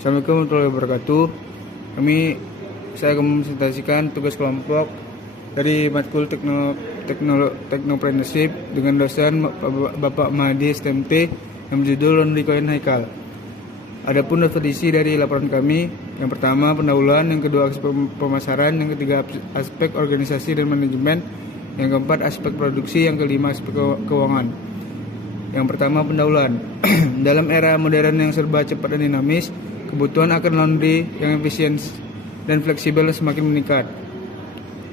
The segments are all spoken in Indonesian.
Assalamualaikum warahmatullahi wabarakatuh. Saya akan mempresentasikan tugas kelompok dari matkul Teknopreneurship dengan dosen Bapak Mahdi STMT yang berjudul Laundry Coin Haikal. Adapun definisi dari laporan kami, yang pertama pendahuluan, yang kedua aspek pemasaran, yang ketiga aspek organisasi dan manajemen, yang keempat aspek produksi, yang kelima aspek keuangan. Yang pertama pendahuluan. Dalam era modern yang serba cepat dan dinamis, kebutuhan akan laundry yang efisien dan fleksibel semakin meningkat.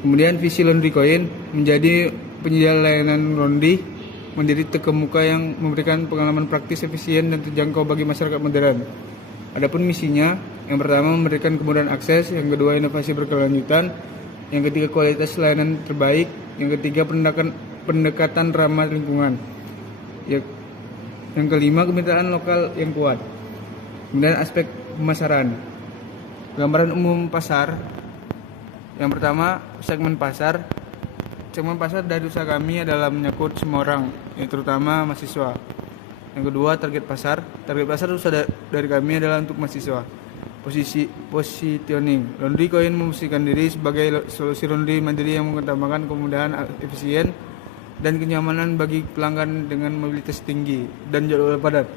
Kemudian visi Laundry Coin menjadi penyedia layanan laundry mandiri terkemuka yang memberikan pengalaman praktis, efisien, dan terjangkau bagi masyarakat modern. Adapun misinya, yang pertama memberikan kemudahan akses, yang kedua inovasi berkelanjutan, yang ketiga kualitas layanan terbaik, yang ketiga pendekatan ramah lingkungan, yang kelima kemitraan lokal yang kuat. Kemudian aspek pemasaran. Gambaran umum pasar. Yang pertama, segmen pasar. Segmen pasar dari usaha kami adalah menyangkut semua orang, terutama mahasiswa. Yang kedua, target pasar. Target pasar usaha dari kami adalah untuk mahasiswa. Positioning. Laundry Coin memposisikan diri sebagai solusi laundry mandiri yang mengutamakan kemudahan, efisien, dan kenyamanan bagi pelanggan dengan mobilitas tinggi dan jadwal padat.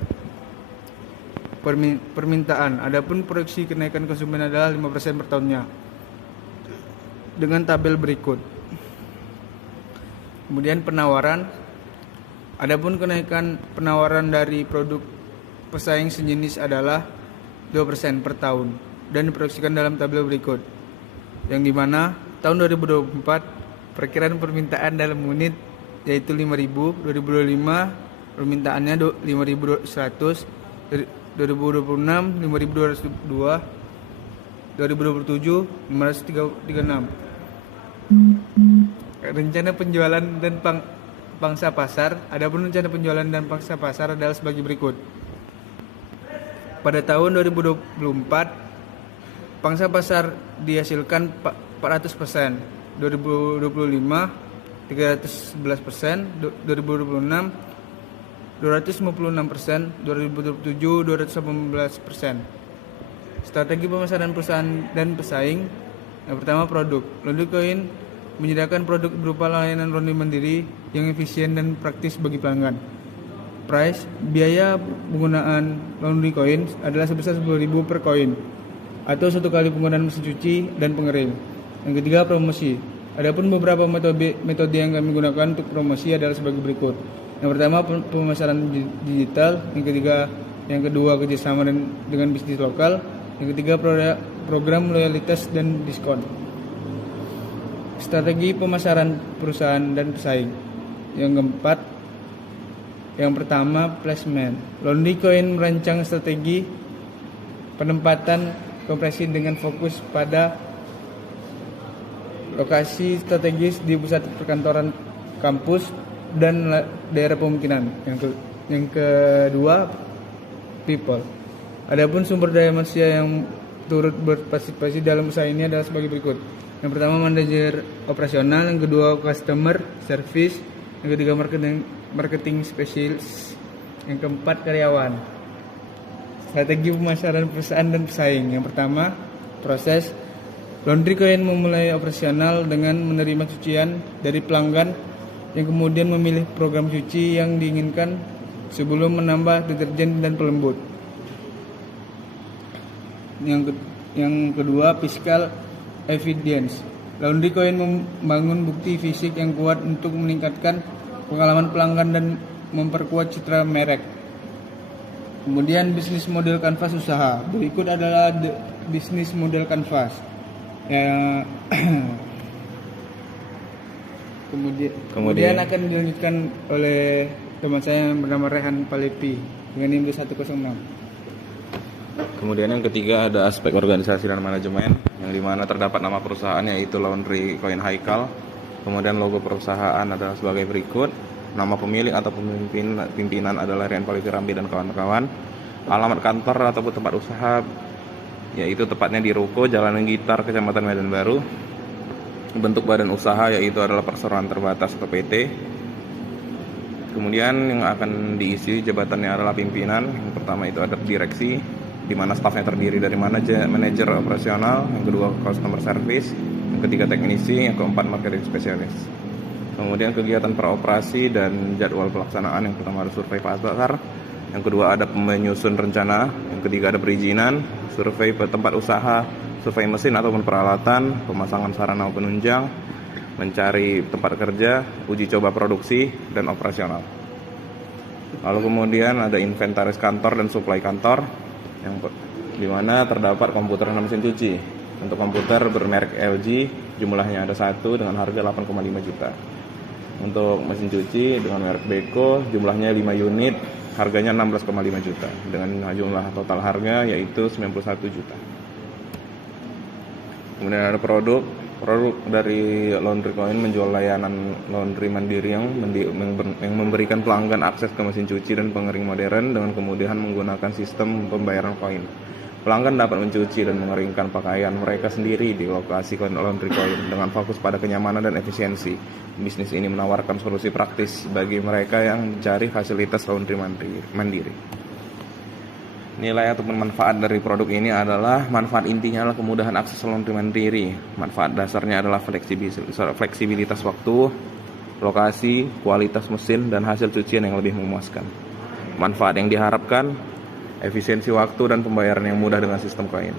Permintaan. Adapun proyeksi kenaikan konsumen adalah 5% per tahunnya. Dengan tabel berikut. Kemudian penawaran. Adapun kenaikan penawaran dari produk pesaing sejenis adalah 2% per tahun dan diproyeksikan dalam tabel berikut. Yang dimana tahun 2024 perkiraan permintaan dalam unit yaitu 5.000, 2025 permintaannya 5.100, 2026 5.202, 2027 536. Rencana penjualan dan pangsa pasar. Adapun rencana penjualan dan pangsa pasar adalah sebagai berikut. Pada tahun 2024 pangsa pasar dihasilkan 400%, 2025 311%, 2026 256%, 2027 218%. Strategi pemasaran perusahaan dan pesaing. Yang pertama produk. Laundry Coin menyediakan produk berupa layanan laundry mandiri yang efisien dan praktis bagi pelanggan. Price, biaya penggunaan Laundry Coin adalah sebesar 10.000 per koin atau satu kali penggunaan mesin cuci dan pengering. Yang ketiga promosi. Adapun beberapa metode yang kami gunakan untuk promosi adalah sebagai berikut. Yang pertama pemasaran digital, yang kedua kerjasama dengan bisnis lokal, yang ketiga program loyalitas dan diskon. Strategi pemasaran perusahaan dan pesaing. Yang pertama placement. Laundry Coin merancang strategi penempatan kompresi dengan fokus pada lokasi strategis di pusat perkantoran, kampus, dan daerah pemukiman. Yang kedua people. Adapun sumber daya manusia yang turut berpartisipasi dalam usaha ini adalah sebagai berikut. Yang pertama manajer operasional, yang kedua customer service, yang ketiga marketing specialist, yang keempat karyawan. Strategi pemasaran perusahaan dan pesaing. Yang pertama proses. Laundry Coin memulai operasional dengan menerima cucian dari pelanggan yang kemudian memilih program cuci yang diinginkan sebelum menambah deterjen dan pelembut. Yang kedua fiscal evidence. Laundry Coin membangun bukti fisik yang kuat untuk meningkatkan pengalaman pelanggan dan memperkuat citra merek. Kemudian bisnis model kanvas usaha. Berikut adalah bisnis model kanvas. Kemudian akan dilanjutkan oleh teman saya yang bernama Rehan Palepi dengan NIM 106. Kemudian yang ketiga ada aspek organisasi dan manajemen, yang dimana terdapat nama perusahaan yaitu Laundry Coin Haikal. Kemudian logo perusahaan adalah sebagai berikut. Nama pemilik atau pimpinan adalah Rehan Palepi Rambi dan kawan-kawan. Alamat kantor ataupun tempat usaha yaitu tepatnya di Ruko, Jalan Gitar, Kecamatan Medan Baru. Bentuk badan usaha yaitu adalah perseroan terbatas atau PT. Kemudian yang akan diisi jabatannya adalah pimpinan. Yang pertama itu ada direksi, di mana stafnya terdiri dari manajer operasional, yang kedua customer service, yang ketiga teknisi, yang keempat marketing spesialis. Kemudian kegiatan peroperasi dan jadwal pelaksanaan, yang pertama ada survei pasar, yang kedua ada menyusun rencana, yang ketiga ada perizinan, survei tempat usaha, survei mesin ataupun peralatan, pemasangan sarana penunjang, mencari tempat kerja, uji coba produksi, dan operasional. Lalu kemudian ada inventaris kantor dan suplai kantor, yang di mana terdapat komputer dan mesin cuci. Untuk komputer bermerek LG, jumlahnya ada 1 dengan harga 8,5 juta. Untuk mesin cuci dengan merek Beko, jumlahnya 5 unit, harganya 16,5 juta. Dengan jumlah total harga yaitu 91 juta. Kemudian ada produk dari Laundry Coin menjual layanan laundry mandiri yang memberikan pelanggan akses ke mesin cuci dan pengering modern dengan kemudahan menggunakan sistem pembayaran koin. Pelanggan dapat mencuci dan mengeringkan pakaian mereka sendiri di lokasi Laundry Coin dengan fokus pada kenyamanan dan efisiensi. Bisnis ini menawarkan solusi praktis bagi mereka yang mencari fasilitas laundry mandiri. Nilai ataupun manfaat dari produk ini adalah manfaat intinya adalah kemudahan akses laundry mandiri. Manfaat dasarnya adalah fleksibilitas waktu, lokasi, kualitas mesin, dan hasil cucian yang lebih memuaskan. Manfaat yang diharapkan, efisiensi waktu dan pembayaran yang mudah dengan sistem koin.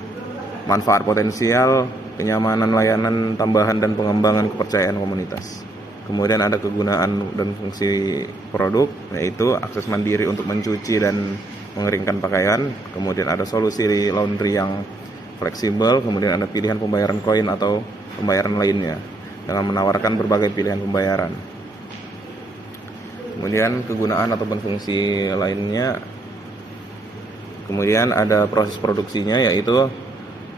Manfaat potensial, kenyamanan layanan tambahan dan pengembangan kepercayaan komunitas. Kemudian ada kegunaan dan fungsi produk, yaitu akses mandiri untuk mencuci dan mengeringkan pakaian. Kemudian ada solusi laundry yang fleksibel. Kemudian ada pilihan pembayaran koin atau pembayaran lainnya dengan menawarkan berbagai pilihan pembayaran. Kemudian kegunaan ataupun fungsi lainnya. Kemudian ada proses produksinya, yaitu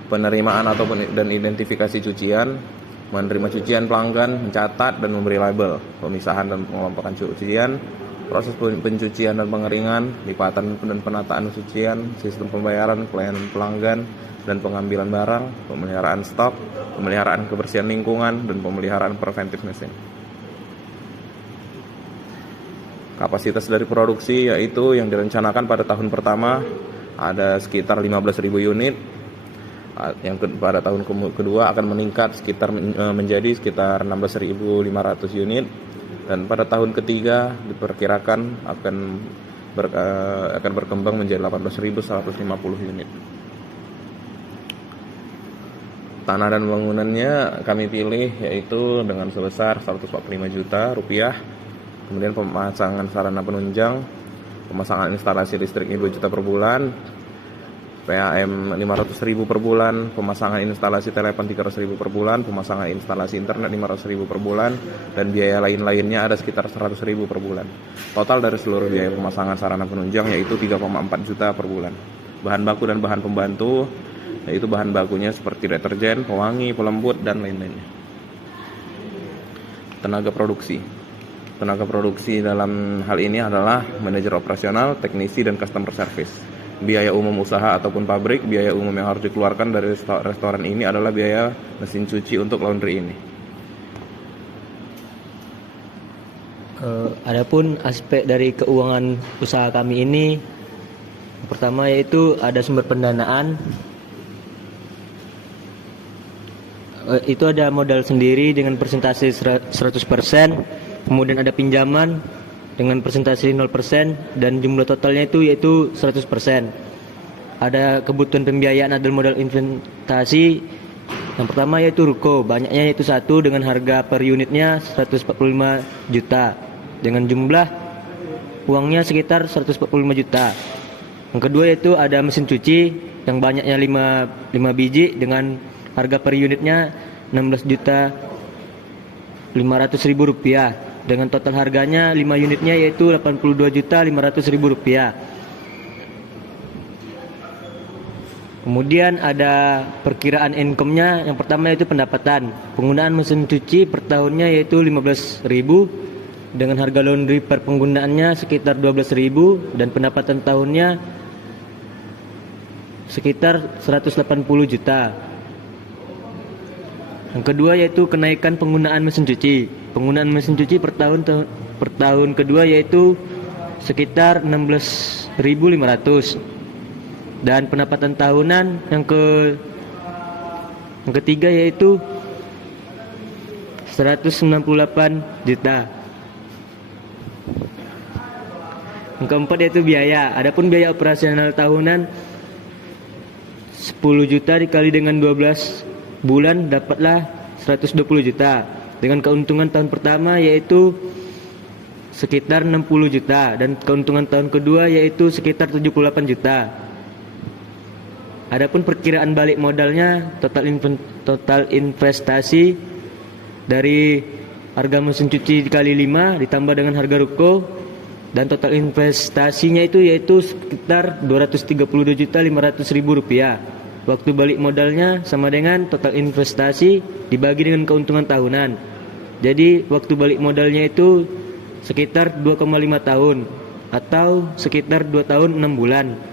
penerimaan ataupun dan identifikasi cucian, menerima cucian pelanggan, mencatat dan memberi label, pemisahan dan pengelompokan cucian, proses pencucian dan pengeringan, lipatan dan penataan cucian, sistem pembayaran, pelayanan pelanggan dan pengambilan barang, pemeliharaan stok, pemeliharaan kebersihan lingkungan, dan pemeliharaan preventif mesin. Kapasitas dari produksi yaitu yang direncanakan pada tahun pertama ada sekitar 15.000 unit. Yang pada tahun kedua akan meningkat menjadi sekitar 16.500 unit, dan pada tahun ketiga diperkirakan akan berkembang menjadi 18.150 unit. Tanah dan bangunannya kami pilih yaitu dengan sebesar 145 juta rupiah. Kemudian pemasangan sarana penunjang, pemasangan instalasi listrik 2 juta per bulan, PAM 500.000 per bulan, pemasangan instalasi telepon 300.000 per bulan, pemasangan instalasi internet 500.000 per bulan, dan biaya lainnya ada sekitar 100.000 per bulan. Total dari seluruh biaya pemasangan sarana penunjang yaitu 3,4 juta per bulan. Bahan baku dan bahan pembantu yaitu bahan bakunya seperti deterjen, pewangi, pelembut, dan lain-lainnya. Tenaga produksi dalam hal ini adalah manajer operasional, teknisi, dan customer service. Biaya umum usaha ataupun pabrik, biaya umum yang harus dikeluarkan dari restoran ini adalah biaya mesin cuci untuk laundry ini. Adapun aspek dari keuangan usaha kami ini, pertama yaitu ada sumber pendanaan. Itu ada modal sendiri dengan persentase 100%, kemudian ada pinjaman dengan persentase 0%, dan jumlah totalnya itu yaitu 100%. Ada kebutuhan pembiayaan adalah modal investasi. Yang pertama yaitu ruko, banyaknya yaitu 1 dengan harga per unitnya 145 juta dengan jumlah uangnya sekitar 145 juta. Yang kedua yaitu ada mesin cuci yang banyaknya 5 biji dengan harga per unitnya 16 juta 500.000 rupiah. Dengan total harganya 5 unitnya yaitu 82.500.000 rupiah. Kemudian ada perkiraan income-nya. Yang pertama yaitu pendapatan. Penggunaan mesin cuci per tahunnya yaitu 15.000 dengan harga laundry per penggunaannya sekitar 12.000, dan pendapatan tahunnya sekitar 180 juta. Yang kedua yaitu kenaikan penggunaan mesin cuci. Penggunaan mesin cuci per tahun kedua yaitu sekitar 16.500. Dan pendapatan tahunan yang ketiga yaitu 198 juta. Yang keempat yaitu biaya. Adapun biaya operasional tahunan 10 juta dikali dengan 12 bulan dapatlah 120 juta. Dengan keuntungan tahun pertama yaitu sekitar 60 juta dan keuntungan tahun kedua yaitu sekitar 78 juta. Adapun perkiraan balik modalnya total investasi dari harga mesin cuci dikali 5 ditambah dengan harga ruko dan total investasinya itu yaitu sekitar 232.500.000 rupiah. Waktu balik modalnya sama dengan total investasi dibagi dengan keuntungan tahunan. Jadi waktu balik modalnya itu sekitar 2,5 tahun atau sekitar 2 tahun 6 bulan.